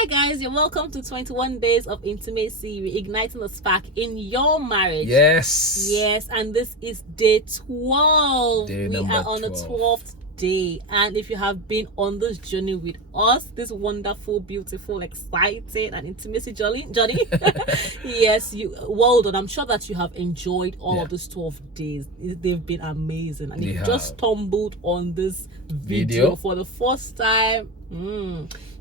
Hi guys, you're welcome to 21 Days of Intimacy, reigniting the spark in your marriage. Yes, and this is day 12. Day We number are on the 12th day, and if you have been on this journey with us, this wonderful, beautiful, exciting and intimacy journey, yes, well done. I'm sure that you have enjoyed all of these 12 days. They've been amazing, and if you just stumbled on this video for the first time,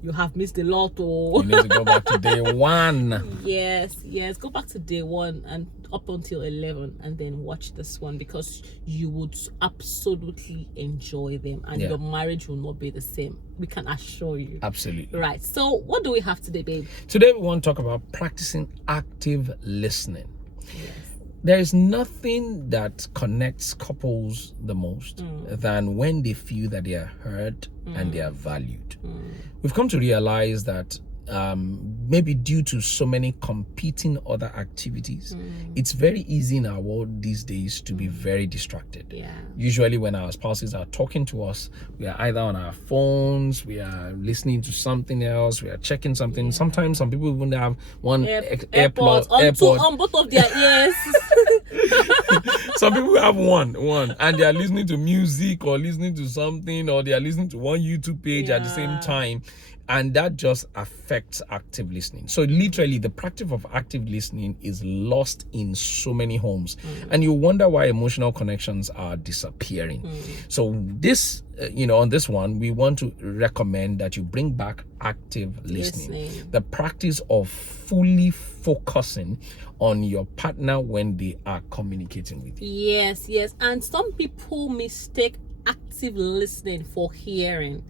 you have missed a lot. You need to go back to day 1. Yes, go back to day 1 and up until 11, and then watch this one, because you would absolutely enjoy them, and your marriage will not be the same. We can assure you. Absolutely. Right. So what do we have today, babe? Today we want to talk about practicing active listening. Yes. There is nothing that connects couples the most than when they feel that they are heard and they are valued. We've come to realize that maybe due to so many competing other activities, it's very easy in our world these days to be very distracted. Usually when our spouses are talking to us, we are either on our phones, we are listening to something else, we are checking something. Sometimes some people even have one AirPod on both of their ears. Some people have one and they are listening to music or listening to something, or they are listening to one YouTube page at the same time, and that just affects active listening. So literally the practice of active listening is lost in so many homes, and you wonder why emotional connections are disappearing. So this on this one, we want to recommend that you bring back active listening. The practice of fully focusing on your partner when they are communicating with you. Yes. And some people mistake active listening for hearing.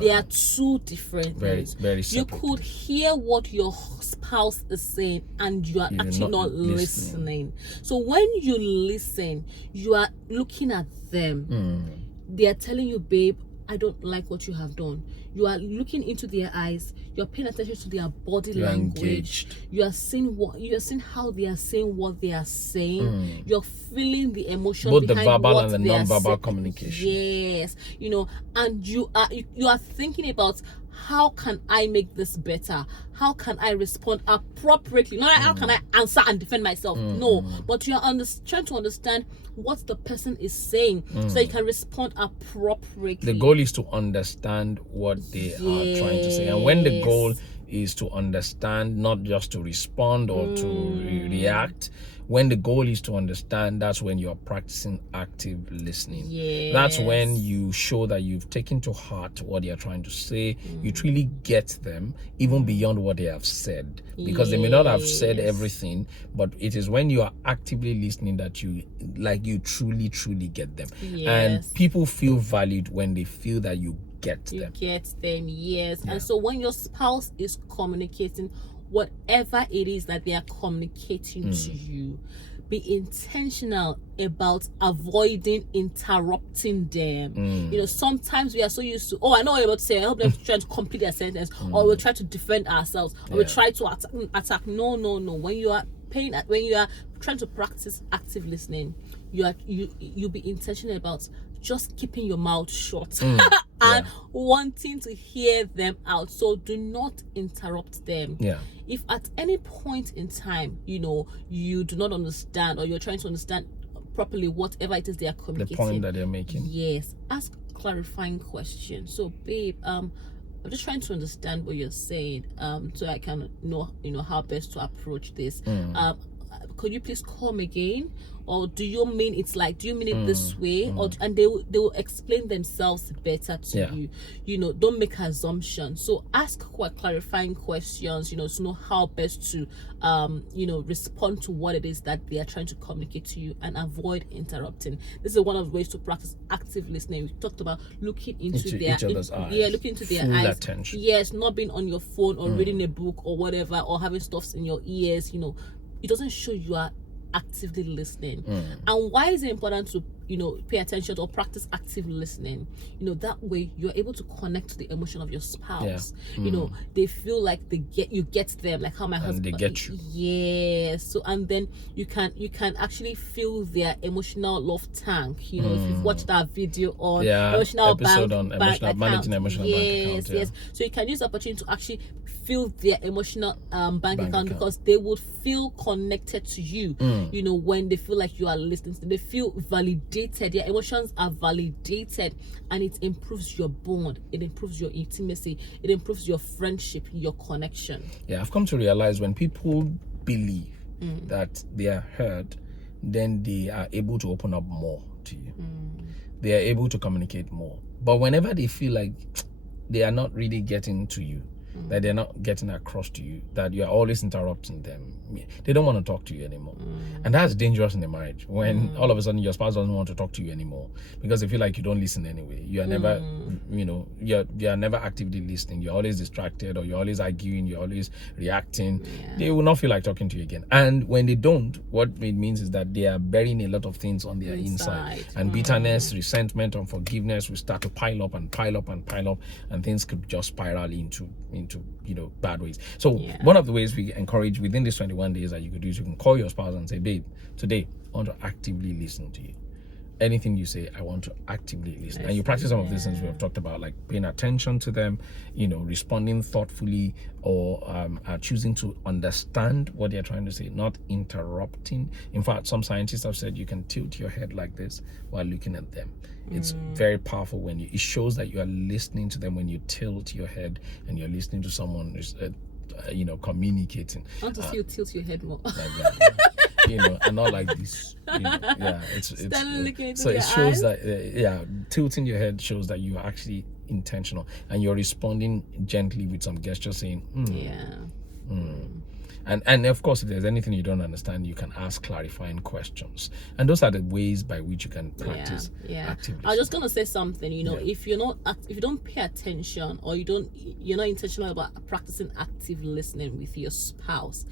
They are two different things. Very separate. You could hear what your spouse is saying, and you are actually not listening. So when you listen, you are looking at them. They are telling you, babe, I don't like what you have done. You are looking into their eyes. You're paying attention to their body language. Engaged. You are seeing how they are saying what they are saying. You're feeling the emotions both behind the verbal what and the they non-verbal are communication. Yes, and you are thinking about, how can I make this better? How can I respond appropriately? Not like, how can I answer and defend myself? No, but you're trying to understand what the person is saying, so that you can respond appropriately. The goal is to understand what they are trying to say, and when the goal is to understand, not just to respond or to react. When the goal is to understand, that's when you're practicing active listening. That's when you show that you've taken to heart what they're trying to say. You truly get them, even beyond what they have said, because they may not have said everything, but it is when you are actively listening that you truly get them. And people feel valued when they feel that you get them. And so when your spouse is communicating, whatever it is that they are communicating to you, be intentional about avoiding interrupting them. Sometimes we are so used to, I know what you're about to say, I hope they're trying to complete their sentence, or we'll try to defend ourselves, or we'll try to attack. No. When you are trying to practice active listening, you'll be intentional about just keeping your mouth shut and wanting to hear them out. So do not interrupt them. If at any point in time, you do not understand, or you're trying to understand properly whatever it is they are communicating, the point that they're making, ask clarifying questions. So, babe, I'm just trying to understand what you're saying, so I can know how best to approach this. Could you please come again? Or do you mean it this way? And they will explain themselves better to you. Don't make assumptions. So ask clarifying questions, to know how best to respond to what it is that they are trying to communicate to you, and avoid interrupting. This is one of the ways to practice active listening. We talked about looking into their eyes. Looking into their Full eyes. attention. Yes, not being on your phone or reading a book or whatever, or having stuffs in your ears. It doesn't show you are actively listening. And why is it important to pay attention to or practice active listening, that way you're able to connect to the emotion of your spouse. They feel like you get them, like how my husband, they get you. Yes. So, and then you can actually feel their emotional love tank. If you've watched that video on emotional episode bank, on bank emotional account. managing emotional bank account. Yes. So you can use the opportunity to actually feel their emotional bank account, because they would feel connected to you. When they feel like you are listening to them, they feel validated. Their emotions are validated, and it improves your bond. It improves your intimacy. It improves your friendship, your connection. Yeah, I've come to realize when people believe that they are heard, then they are able to open up more to you. They are able to communicate more. But whenever they feel like they are not really getting to you, that they're not getting across to you, that you are always interrupting them, they don't want to talk to you anymore. And that's dangerous in a marriage, when all of a sudden your spouse doesn't want to talk to you anymore because they feel like you don't listen anyway. You are never, you are never actively listening. You're always distracted, or you're always arguing, you're always reacting. They will not feel like talking to you again. And when they don't, what it means is that they are burying a lot of things on their inside. And bitterness, resentment, unforgiveness will start to pile up and pile up and pile up, and things could just spiral into bad ways. So one of the ways we encourage within these 21 days that you could do is you can call your spouse and say, babe, today I want to actively listen to you. Anything you say, I want to actively listen. And you practice some of these things we have talked about, like paying attention to them, responding thoughtfully, or choosing to understand what they're trying to say, not interrupting. In fact, some scientists have said you can tilt your head like this while looking at them. It's very powerful when it shows that you are listening to them when you tilt your head and you're listening to someone who's communicating. I want to see you tilt your head more. Like that, and not like this. So it shows that tilting your head shows that you are actually intentional, and you're responding gently with some gesture saying And of course, if there's anything you don't understand, you can ask clarifying questions. And those are the ways by which you can practice actively. I was just gonna say something. If you don't pay attention, or you're not intentional about practicing active listening with your spouse,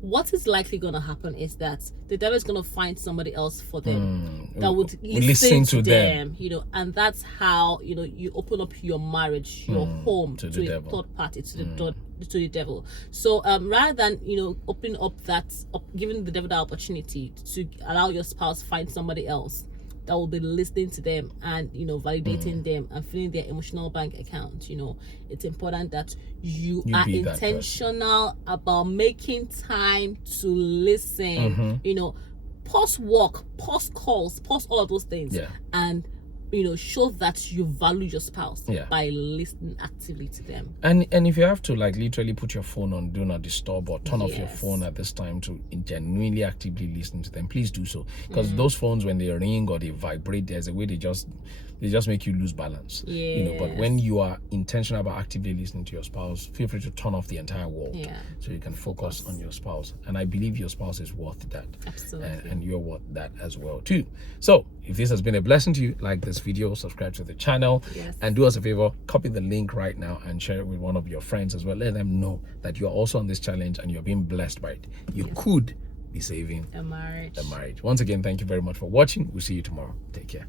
what is likely going to happen is that the devil is going to find somebody else for them that would listen to them, and that's how you open up your marriage, your home to a third party, to the devil. So rather than opening up giving the devil the opportunity to allow your spouse find somebody else that will be listening to them and validating them and filling their emotional bank account, it's important that you are intentional about making time to listen. Pause work, pause calls, pause all of those things, and show that you value your spouse by listening actively to them. And if you have to literally put your phone on do not disturb, or turn off your phone at this time to genuinely actively listen to them, please do so, because those phones, when they ring or they vibrate, there's a way they just make you lose balance. But when you are intentional about actively listening to your spouse, feel free to turn off the entire world so you can focus on your spouse. And I believe your spouse is worth that. Absolutely. And you're worth that as well too. So if this has been a blessing to you, like this video, subscribe to the channel, and do us a favor, copy the link right now and share it with one of your friends as well. Let them know that you're also on this challenge and you're being blessed by it. You could be saving a marriage. Once again, thank you very much for watching. We'll see you tomorrow. Take care.